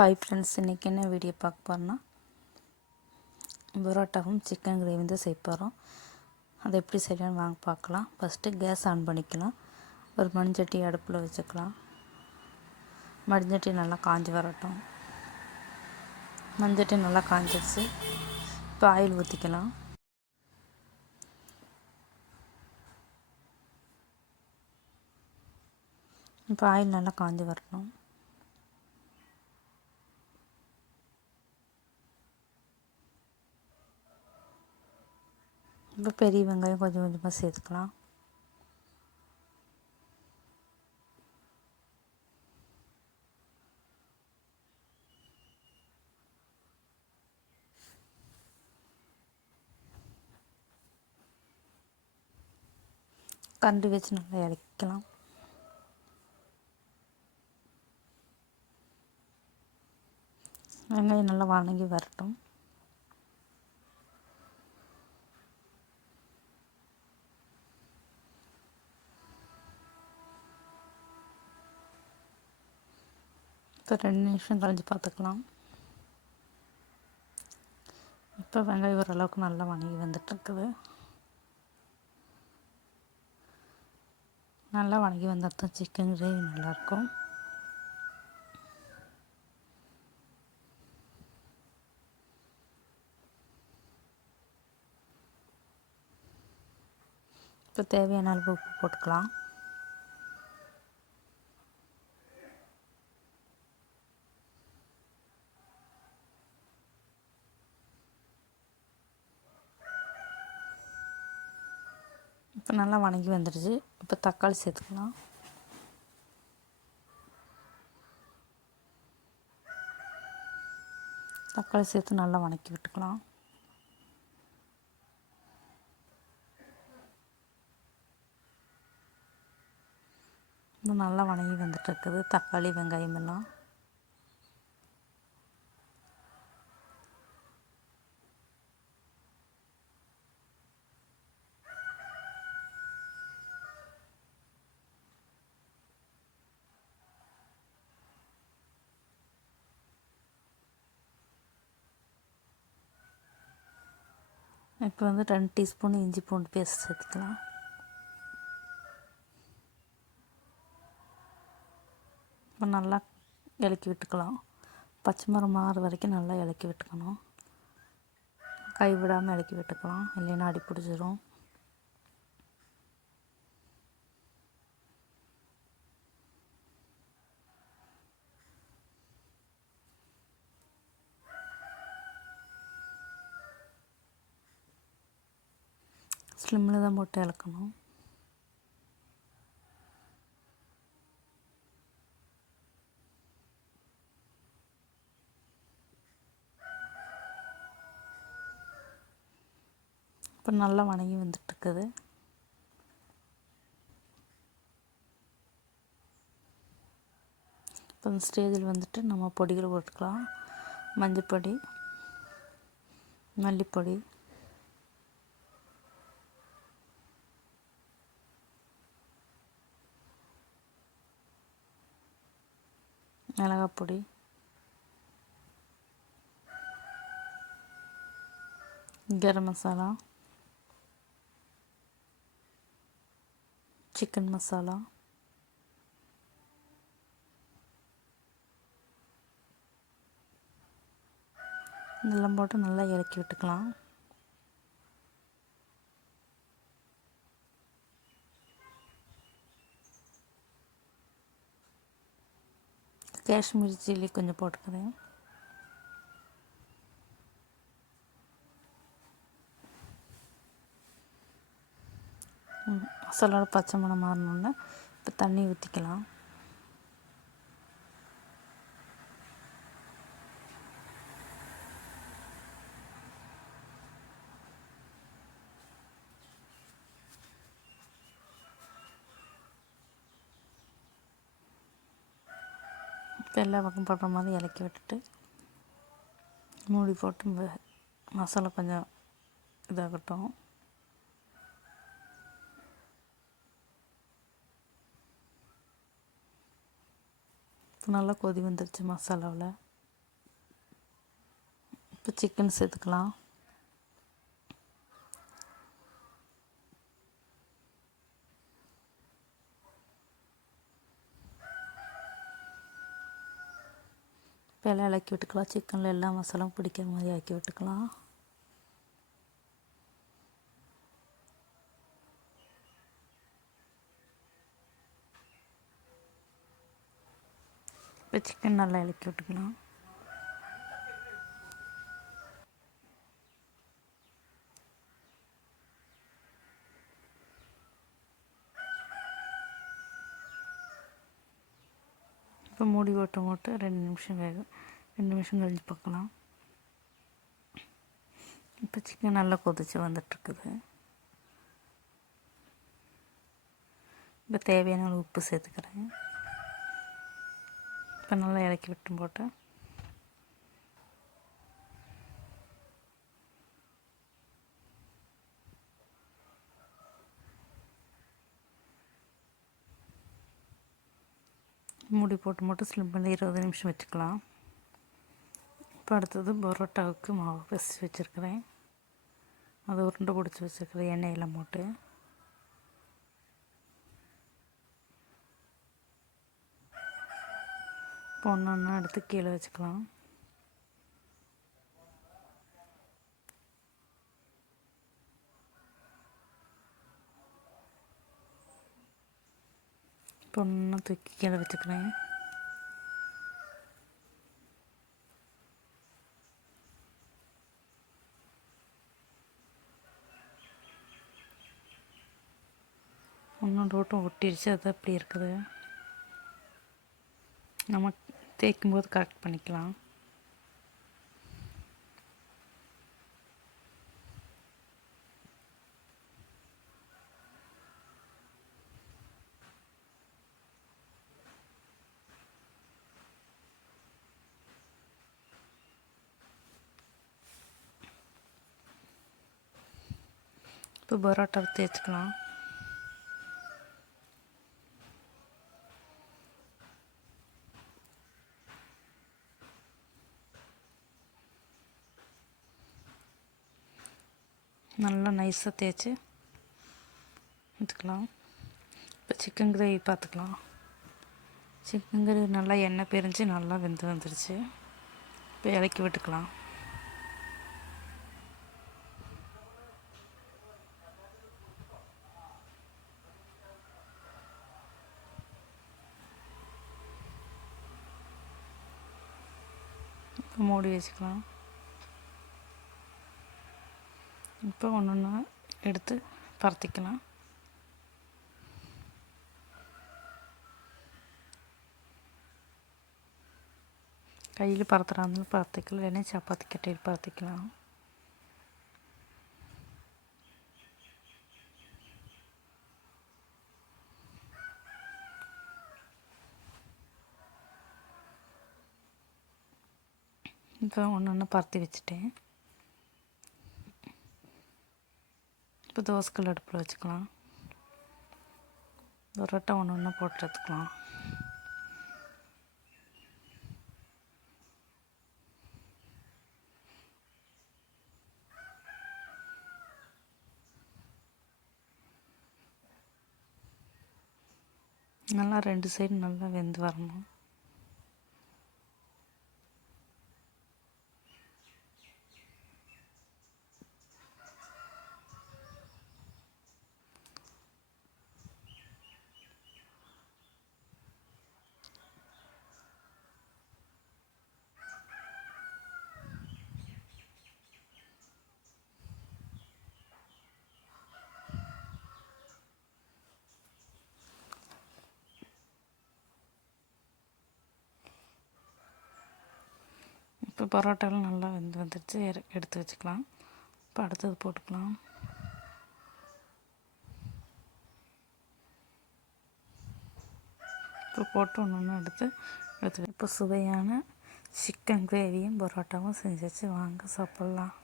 Hi friends இன்றைக்கி என்ன video பார்க்க போகிறோன்னா பரோட்டாவும் சிக்கன் கிரேவி தான் செய்ய போகிறோம் அதை எப்படி செய்யலாம்னு வாங்க பார்க்கலாம். ஃபஸ்ட்டு கேஸ் ஆன் பண்ணிக்கலாம். ஒரு மண்சட்டி அடுப்பில் வச்சுக்கலாம். மண்சட்டி நல்லா காஞ்சி வரட்டும். மஞ்சட்டி நல்லா காஞ்சிடுச்சு இப்போ ஆயில் ஊற்றிக்கலாம் இப்போ ஆயில் நல்லா காஞ்சி வரணும் இப்போ பெரிய வெங்காயம் கொஞ்சம் கொஞ்சமாக சேர்த்துக்கலாம். கண்டு வச்சு நல்லா இறக்கலாம் வெங்காயம் நல்லா வணங்கி வரட்டும். இப்போ ரெண்டு நிமிஷம் கழிஞ்சு பார்த்துக்கலாம். இப்போ வெங்காயம் ஓரளவுக்கு நல்லா வணங்கி வந்துட்டுருக்குது. நல்லா வணங்கி வந்தால் தான் சிக்கன் கிரேவி நல்லாயிருக்கும். இப்போ தேவையான அளவு உப்பு போட்டுக்கலாம். இப்போ நல்லா வணங்கி வந்துடுச்சு. இப்போ தக்காளி சேர்த்துக்கலாம். தக்காளி சேர்த்து நல்லா வணக்கி விட்டுக்கலாம். இன்னும் நல்லா வணங்கி வந்துட்டுருக்குது தக்காளி வெங்காயம் எல்லாம் இப்போ வந்து ரெண்டு டீஸ்பூன் இஞ்சி பூண்டு பேஸ்ட் சேர்த்துக்கலாம். இப்போ நல்லா இலக்கி விட்டுக்கலாம். பச்சை மரம் மாறு வரைக்கும் நல்லா இலக்கி விட்டுக்கணும். கை விடாமல் இலக்கி விட்டுக்கலாம். இல்லைன்னா அடி பிடிச்சிரும். ஸ்லிம்மில் தான் போட்டு இலக்கணும். இப்போ நல்லா வணங்கி வந்துட்டுருக்குது. இப்போ இந்த ஸ்டேஜில் வந்துட்டு நம்ம பொடிகள் போட்டுக்கலாம். மஞ்சப்பொடி மல்லிப்பொடி. மிளகாப்பொடி. கரம் மசாலா. சிக்கன் மசாலா. இதெல்லாம் போட்டு நல்லா இறக்கி விட்டுக்கலாம். காஷ்மீரி சில்லி கொஞ்சம் போட்டுக்கிறேன். மசாலோட பச்சை மணம் மாறணுன்னு இப்போ தண்ணி ஊற்றிக்கலாம் எல்லா பக்கம் போடுற மாதிரி இலக்கி விட்டுட்டு மூடி போட்டு மசாலா கொஞ்சம் இதாகட்டும். இப்போ நல்லா கொதி வந்துருச்சு மசாலாவில். இப்போ சிக்கன் சேர்த்துக்கலாம். இப்போ இலக்கி விட்டுக்கலாம். சிக்கனில் எல்லா மசாலாவும் பிடிக்கிற மாதிரி ஆக்கி விட்டுக்கலாம். இப்போ சிக்கன் நல்லா இலக்கி விட்டுக்கலாம். இப்போ மூடி போட்டு போட்டு ரெண்டு நிமிஷம் வேகும் ரெண்டு நிமிஷம் கழிஞ்சு பார்க்கலாம். இப்போ சிக்கன் நல்லா கொதிச்சு வந்துட்டுருக்குது. இப்போ தேவையான உப்பு சேர்த்துக்கிறேன். இப்போ நல்லா இறக்கி விட்டு போட்டு. மூடி போட்டு மட்டும் ஸ்லிம் பண்ணி இருபது நிமிஷம் வச்சுக்கலாம். இப்போ அடுத்தது பரோட்டாவுக்கு மாவு பசி வச்சுருக்கிறேன். அதை உருண்டை பிடிச்சி வச்சுருக்கிறேன் எண்ணெயெல்லாம் போட்டு. இப்போ ஒன்று ஒன்றா எடுத்து கீழே வச்சுக்கலாம். ஒன்று தூக்கி கீழே வச்சுக்கிறேன். ஒன்றும் ஓட்டம் ஒட்டிடுச்சு அது அப்படி இருக்குது. நம்ம தேய்க்கும் போது கரெக்ட் பண்ணிக்கலாம். இப்போ பரோட்டா தேய்ச்சிக்கலாம் நல்லா நைஸாக தேய்ச்சி எடுத்துக்கலாம். இப்போ சிக்கன் கிரேவி பார்த்துக்கலாம். சிக்கன் கிரேவி நல்லா எண்ணெய் பிரிஞ்சு நல்லா வெந்து வந்துருச்சு. இப்போ இலக்கி விட்டுக்கலாம். மூடி வச்சுக்கலாம். இப்போ ஒன்று ஒன்றா எடுத்து பரத்திக்கலாம். கையில் பரத்துறா பறத்திக்கலாம் பரத்திக்கலாம். இல்லைன்னா சப்பாத்தி கட்டையில் பரத்திக்கலாம். இப்போ ஒன்று ஒன்று பரத்தி வச்சுட்டேன். இப்போ தோசைக்கல் அடுப்பில் வச்சுக்கலாம். ஒரு ரெட்டை ஒன்று ஒன்று போட்டு எடுத்துக்கலாம். நல்லா ரெண்டு சைடு நல்லா வெந்து வரணும். இப்போ பரோட்டாலாம் நல்லா வெந்து வந்துடுச்சு. எடுத்து வச்சுக்கலாம். இப்போ அடுத்தது போட்டுக்கலாம். இப்போ போட்டு ஒன்று ஒன்று எடுத்து எடுத்து இப்போ சுவையான சிக்கன் கிரேவியும் பரோட்டாவும் செஞ்சு வச்சு வாங்க சாப்பிட்லாம்.